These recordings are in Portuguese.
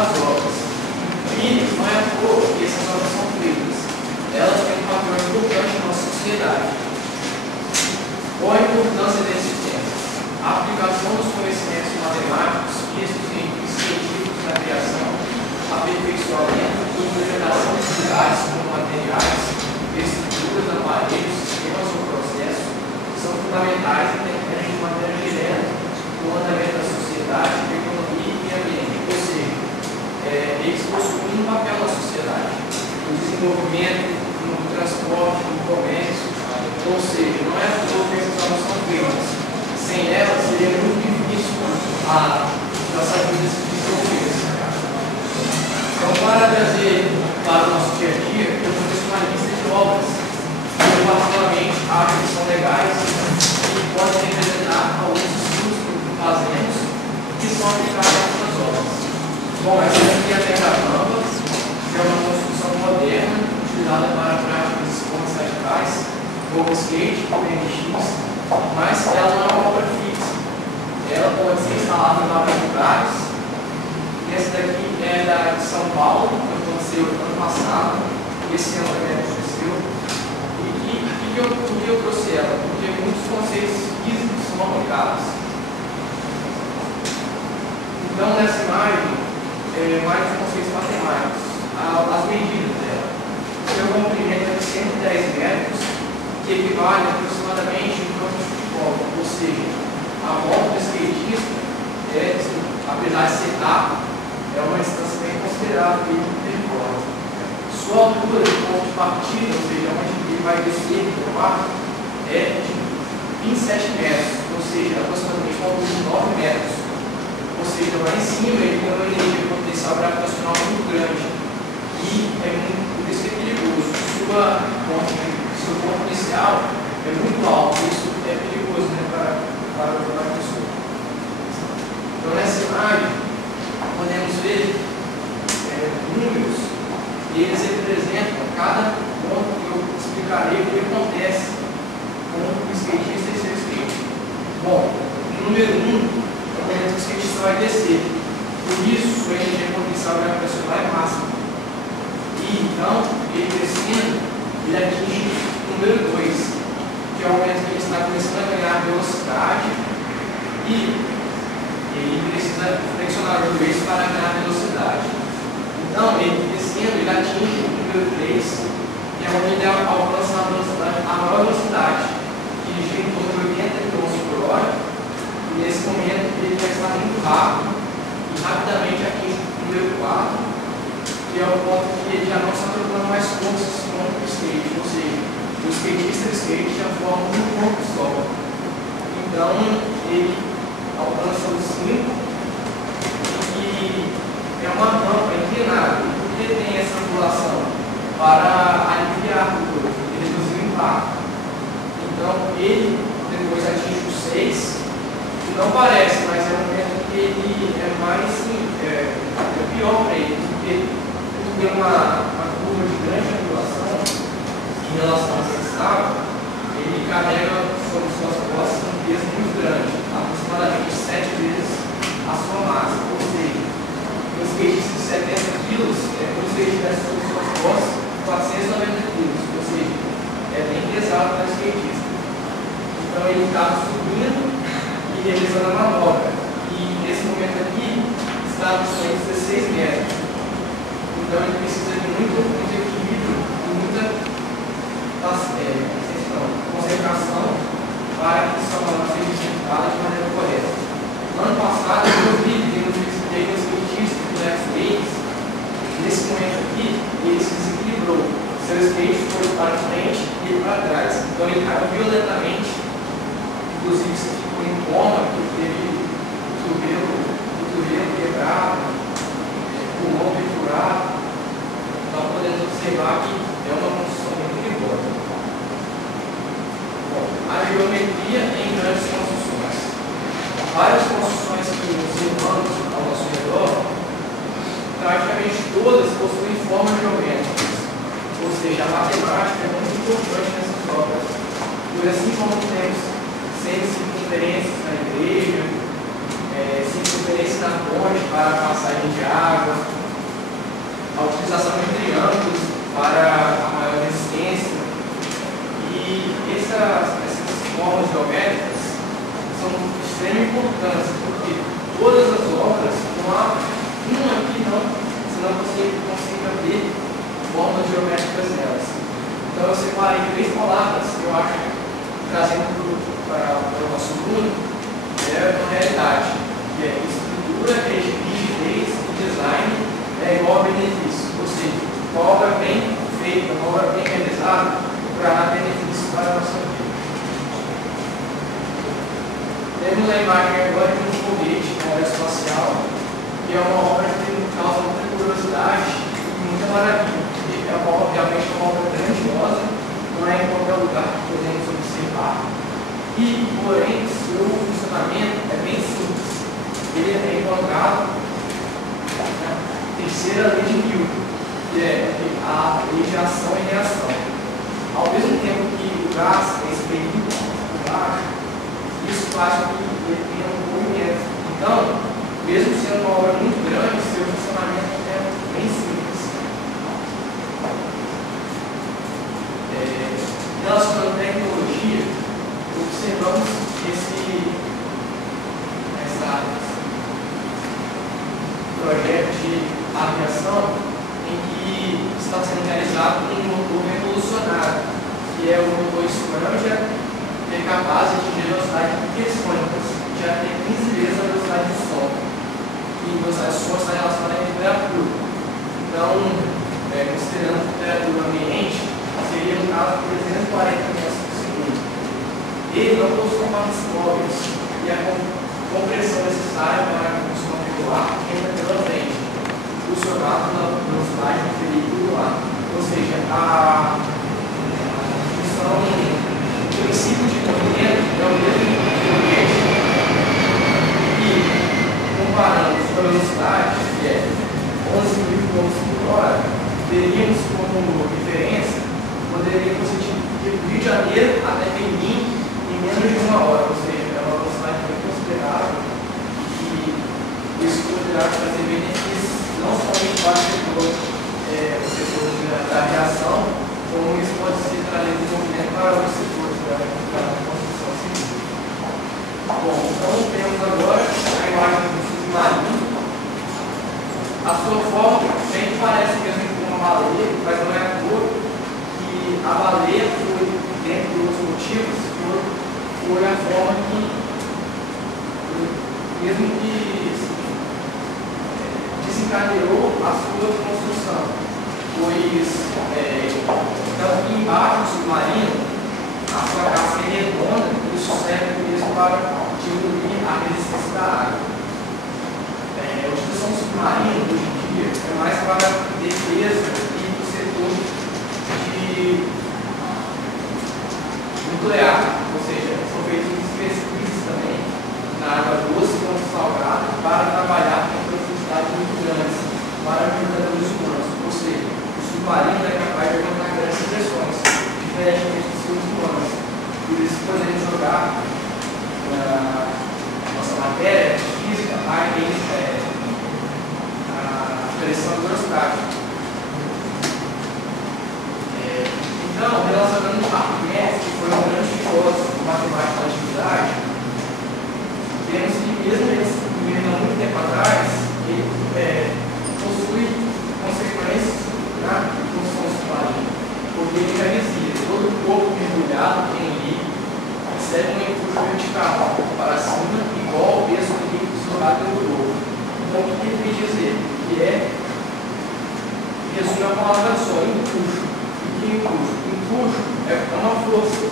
das obras. E não é à toa que essas obras são feitas. Elas têm um papel importante na nossa sociedade. Qual a importância desse tema? A aplicação dos conhecimentos matemáticos, físicos, científicos na criação, aperfeiçoamento e implementação de unidades como materiais, estruturas, aparelhos, sistemas ou processos são fundamentais e interferem de maneira direta no andamento da sociedade, economia e ambiente. Ou seja, eles possuem um papel na sociedade, no desenvolvimento, no transporte, no comércio. Ou seja, não é à toa que essas obras são feitas. Sem elas, seria muito difícil a nossa vida se desenvolver. Então, para trazer para o nosso dia a dia, eu vou ter uma lista de obras que eu particularmente acho que são legais e podem representar alguns estudos que fazemos que são aplicados a essas obras. Bom, essa aqui é a Terra-Rampa, que é uma construção moderna utilizada para práticas de esportes radicais, como skate, BMX, mas ela não é uma obra fixa. Ela pode ser instalada em vários lugares. Essa daqui é da de São Paulo, que aconteceu ano passado, esse ano também aconteceu. E por que eu trouxe ela? Porque muitos conceitos físicos são aplicados. Então, nessa imagem, mais os conceitos matemáticos, as medidas dela. O seu comprimento é de 110 metros, que equivale a aproximadamente um campo de futebol. Ou seja, a moto do skatista, apesar de ser rápido, é uma distância bem considerável que ele percorre. Sua altura de ponto de partida, ou seja, onde ele vai descer do mar, é de 27 metros, ou seja, aproximadamente uma altura de 9 metros. Ou seja, lá em cima ele tem uma energia potencial gravitacional muito grande. E por isso que é perigoso. Seu ponto inicial é muito alto, isso é perigoso, né, para a pessoa. Então, nessa imagem, podemos ver números, e eles representam cada ponto que eu explicarei o que acontece com o skatista e seu skate. Bom, no número 1, é o momento que o skatista vai descer. Por isso, a energia potencial gravitacional é máxima. E então, ele descendo, ele atinge o número 2, que é o momento que ele está começando a ganhar velocidade e ele precisa flexionar o joelho para ganhar velocidade. Então, ele descendo, ele atinge o número 3, que é onde ele alcança a maior velocidade, que gira em torno de 80 km por hora. E nesse momento, ele já está muito rápido e rapidamente atinge o número 4, que é o ponto que ele já não está trocando mais forças com o skate, ou seja, o skatista e o skate já formam um corpo só. Então, ele alcança os 5 e é uma rampa inclinada. Por que tem essa angulação? Para aliviar o corpo e reduzir o impacto. Então, ele depois atinge o 6, que não parece, mas é um momento que ele é mais pior para ele, porque tem uma curva de grande angulação em relação ao seu estado, ele carrega sobre suas costas um peso muito grande, aproximadamente 7 vezes a sua massa. Ou seja, um skatista de 70 kg, como se ele tivesse sobre suas costas 490 kg. Ou seja, é bem pesado para o skatista. Então ele está subindo e realizando a manobra. E nesse momento aqui, está nos 16 metros. Então ele precisa de muito equilíbrio e muita concentração para que sua manobra seja executada de maneira correta. No ano passado, eu vi nos skatistas do Next Games, nesse momento aqui, ele se desequilibrou. Seu skate foi para frente e ele para trás. Então ele caiu violentamente, inclusive você ficou em coma, que teve o cotovelo quebrado, pulmão perfurado. Nós podemos observar que é uma construção muito perigosa. Bom, a geometria em grandes construções. Várias construções que observamos ao nosso redor, praticamente todas possuem formas geométricas. Ou seja, a matemática é muito importante nessas obras. Pois assim como temos 6 circunferências na igreja, circunferência na ponte para a passagem de água, extrema importância, porque todas as obras, não há uma que não, senão você consiga ver formas geométricas nelas. Então eu separei 3 palavras que eu acho, trazendo para o nosso mundo, é uma realidade, que é estrutura, rigidez e design é igual a benefício. Ou seja, uma obra bem feita, uma obra bem realizada, trará benefício para a nossa vida. Temos a imagem agora de um foguete aeroespacial, que é uma obra que causa muita curiosidade e muita maravilha. É uma obra, realmente uma obra grandiosa, não é em qualquer lugar que podemos observar. E, porém, seu funcionamento é bem simples. Ele é encontrado na terceira lei de Newton, que é a lei de ação e reação. Ao mesmo tempo que o gás é expelido por baixo, isso faz com que ele tenha um movimento. Então, mesmo sendo uma obra muito grande, seu funcionamento é bem simples. Relacionando a tecnologia, observamos esse projeto de aviação em que está sendo realizado um motor revolucionário, que é o motor Scrambler, que é capaz de atingir velocidade hipersônicas, já tem 15 vezes a velocidade do som. E a velocidade do som está relacionada à temperatura. Então, considerando a temperatura ambiente, seria no caso de 340 metros por segundo. Ele não possui partes móveis e a compressão necessária para a combustão regular entra pela frente, impulsionado na velocidade do veículo lá. Ou seja, a função, o princípio de movimento é o mesmo foguete. E, comparando a velocidade, que é 11.000 km/h, teríamos como referência, poderíamos ir do Rio de Janeiro até Benin em menos de 1 hora, ou seja, é uma velocidade bem considerável e isso poderá trazer benefícios não somente para o setor da aviação, como isso pode ser trazer desenvolvimento para os setores da construção civil. Bom, então temos agora a imagem do submarino. A sua forma sempre parece mesmo com uma baleia, mas não é a cor. A baleia foi, dentro dos motivos, foi a forma que, mesmo que desencadeou a sua construção. Pois, então, embaixo do submarino, a sua casca é redonda, e isso serve mesmo para diminuir a resistência da água. A utilização do submarino, hoje em dia, é mais para defesa e do setor de nuclear, ou seja, são feitos pesquisas também na água doce quanto salgada para trabalhar com profundidades muito grandes para mercadores humanos. Ou seja, o submarino é capaz de aguentar grandes pressões, diferentemente dos seres humanos. Por isso podemos jogar na nossa matéria física a pressão hidrostática. Então, relacionando a Arquimedes, que foi um grande filósofo matemático da antiguidade, vemos que mesmo ele vivendo há muito tempo atrás, ele possui consequências na construção submarina, porque ele já dizia, todo o corpo mergulhado em líquido recebe um impulso vertical para cima igual ao peso do líquido jogado pelo globo. Então, o que ele quer dizer? Que resume a palavra só, impulso. Impulso é uma força,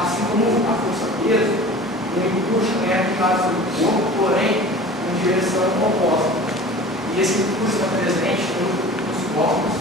assim como a força peso, o impulso é aplicado sobre o corpo, porém em direção oposta. E esse impulso está presente nos corpos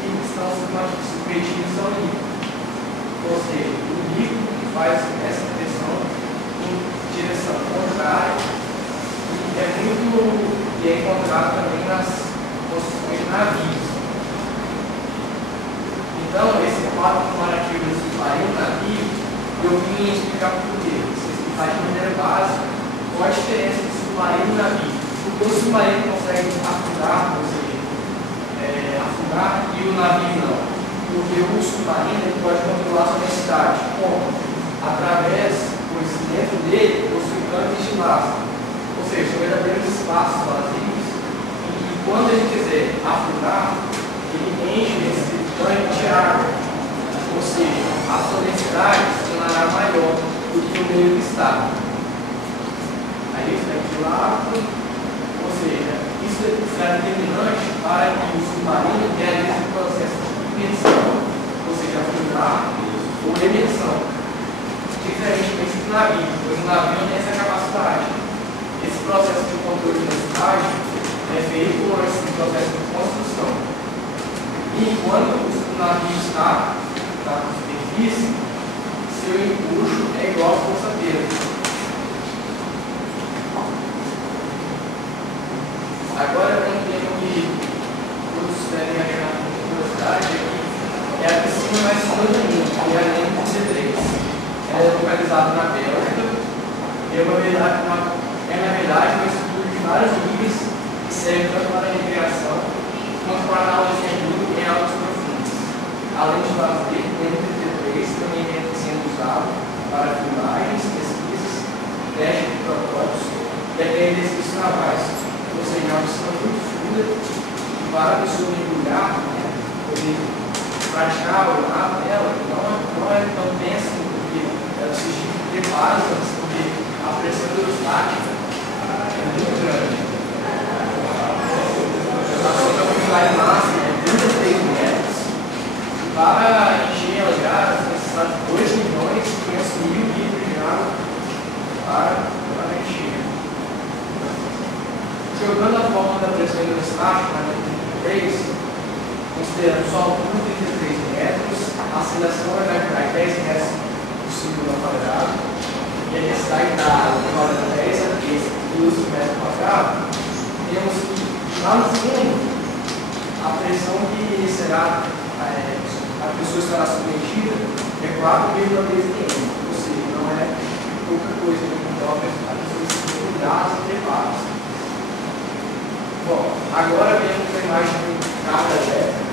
que estão submetidos ao líquido. Ou seja, o líquido que faz essa pressão em direção contrária e é encontrado também nas construções de navios. Então, esse quadro comparativo do submarino e navio, eu vim explicar por quê. Você explicar de maneira básica qual a diferença do submarino e navio. Porque o submarino consegue afundar, ou seja, afundar e o navio não. Porque o submarino ele pode controlar a sua densidade. Como? Através, pois dentro dele possui tanques de espaço. Ou seja, são verdadeiros espaços vazios em que, quando ele quiser afundar, ele enche esse tanque de água. Ou seja, a sua densidade se tornará maior do que o meio que está. Aí isso aqui de lado, ou seja, isso será determinante para que o submarino realize o processo de imersão, ou seja, afundar ou emersão. Diferentemente do navio, pois o navio tem essa capacidade. Esse processo de controle de densidade é feito por esse processo de construção. E enquanto o navio está na superfície, seu empuxo é igual à força-peso. Agora, um tema que todos devem achar com curiosidade é a piscina mais segura do mundo, que é a NPC3. Ela é localizada na Bélgica e na verdade um estudo de vários níveis que serve tanto para a recreação quanto para a análise científica em águas profundas. Além de lazer, o NPC3 também vem sendo usado para filmagens, pesquisas, testes de protótipos e até exercícios navais. Ou seja, é uma piscina muito funda e para a pessoa mergulhar, poder praticar o nado dela, não é tão tensa, porque ela se prepara, porque a pressão hidrostática é muito grande. A sua profundidade máxima é 33 metros. E para encher ela já, é necessário 2.500.000 litros de água para encher. Jogando a fórmula da pressão hidrostática na 33, considerando só a altura de 33 metros, a aceleração vai dar 10 metros por segundo ao quadrado, e a densidade da água igual a 10 a 13 kg metro quadrado, temos que, lá no fundo, a pressão que será, a pessoa estará submetida é 4,3 km, ou seja, não é pouca coisa, então a pessoa se cuidar e prepara-se. Bom, agora vemos a imagem de um carro elétrico.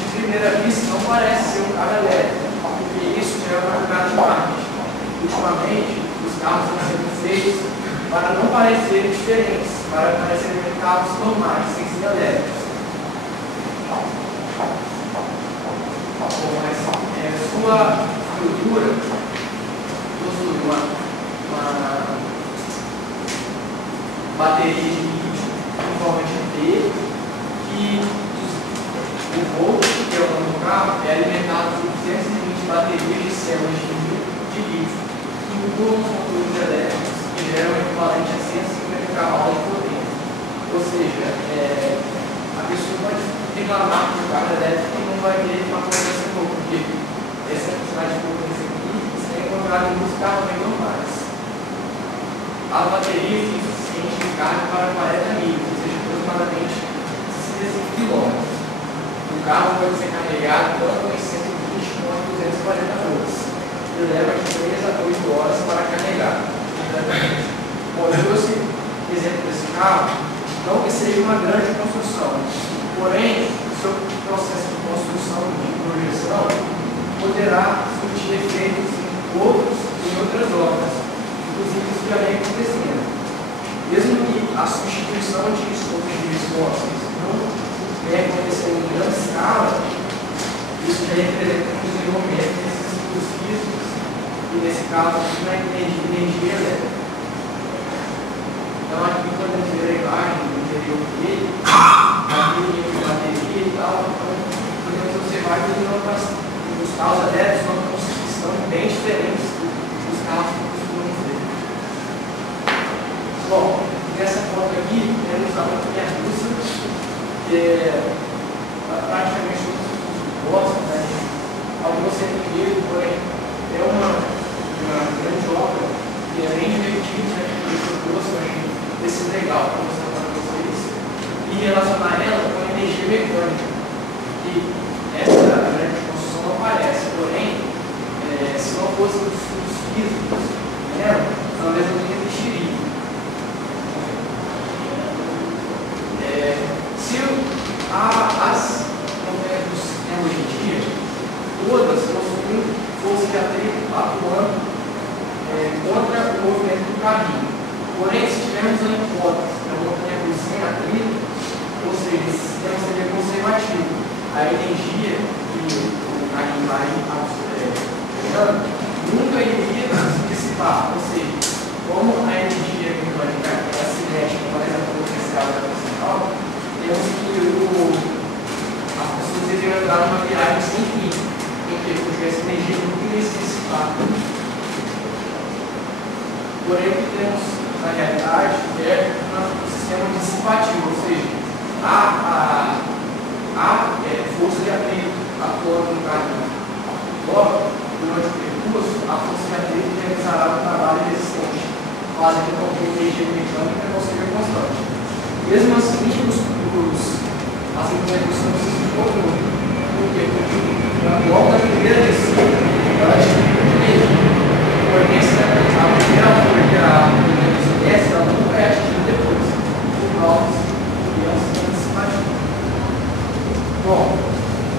De primeira vista, não parece ser um carro elétrico, porque isso já é uma jogada de marketing. Ultimamente, os carros estão sendo feitos para não parecerem diferentes, para parecerem carros normais, sem ser elétricos. Bom, mas sua estrutura possui uma bateria de lítio em forma de T, que o Volt, que é o nome do carro, é alimentado por 220 baterias de células de lítio, que empurram os motores elétricos e geram o equivalente a 150 cavalos de potência. Ou seja, a pessoa pode reclamar que o carro elétrico não vai ter uma potência boa, porque essa quantidade de potência aqui você tem encontrado em muitos carros bem normais. A bateria tem suficiente de carga para 40 mil, ou seja, aproximadamente 65 km. O carro pode ser carregado tanto em 120 quanto 240 volts. Ele leva de 3 a 8 horas para carregar. Bom, eu trouxe exemplo desse carro, não que seja uma grande construção, porém, o seu processo de construção de projeção poderá surtir efeitos em outras obras, inclusive isso já vem acontecendo. Mesmo que a substituição de combustíveis fósseis não venha acontecendo em grande escala, isso já representa um desenvolvimento desses estudos físicos e, nesse caso, na energia elétrica. Então, aqui podemos ver a imagem do interior dele, aqui de bateria e tal. Então, podemos observar que os carros elétricos são uma construção bem diferentes dos carros que costumamos ver. Bom, nessa foto aqui, temos a montanha russa, que é praticamente todos os postos, né? Alguns sem medo, porém, é uma grande obra que é bem divertida, né? Eu trouxe, esse legal para mostrar para vocês e relacionar ela com a energia mecânica. E essa grande construção não aparece, porém, se não fosse os estudos físicos, talvez não existiria. Se as montanhas do sistema hoje em dia, todas possuem força de atrito atuando contra o movimento do carrinho. Porém, se tivermos a hipótese que a montanha foi sem atrito, ou seja, esse sistema seria conservativo, a energia que o animal gerando nunca iria se dissipar, ou seja, como a energia mecânica é cinética, mas a potencial da potencial, temos que as pessoas iriam entrar numa viagem sem fim, porque essa energia nunca iria se dissipar. Porém, o que temos na realidade é um sistema dissipativo, ou seja, há força de atrito atuando no caminho. Logo, durante o percurso, a força de atrito realizará um trabalho resistente, fazendo com que a energia mecânica não seja constante. Mesmo assim, as repercussões se expõem, porque logo na primeira descida, ela diminui de energia. Porém, a primeira altura que a energia desce, ela não vai atingir depois, por causa de sistema dissipativo. Bom,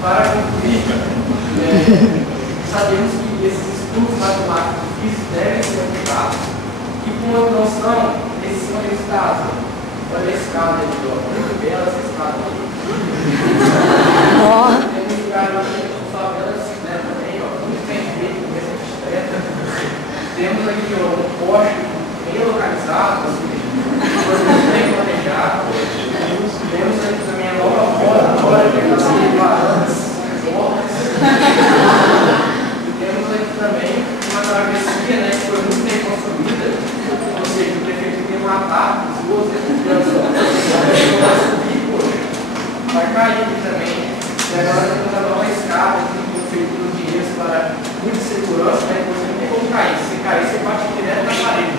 para concluir, sabemos que esses estudos matemáticos e físicos devem ser aplicados e com uma noção, esses são resultados. Olha a escada aí, ó. Muito bela essa escada aí. Temos lugar lá dentro do favela de bicicleta também, ó. Muito bem feito com essa bicicleta. Temos aqui, ó, um poste bem localizado, assim, muito bem planejado. Temos aqui também a nova roda, agora que está sendo preparada as portas. E temos aqui também uma travessia, né, que foi muito bem construída, ou seja, o prefeito queria matar os outros, vai subir, poxa, vai cair aqui também. E agora temos a nova escada que foi feita no dinheiro para muita segurança, né, porque você não tem como cair. Se cair, você bate direto na parede.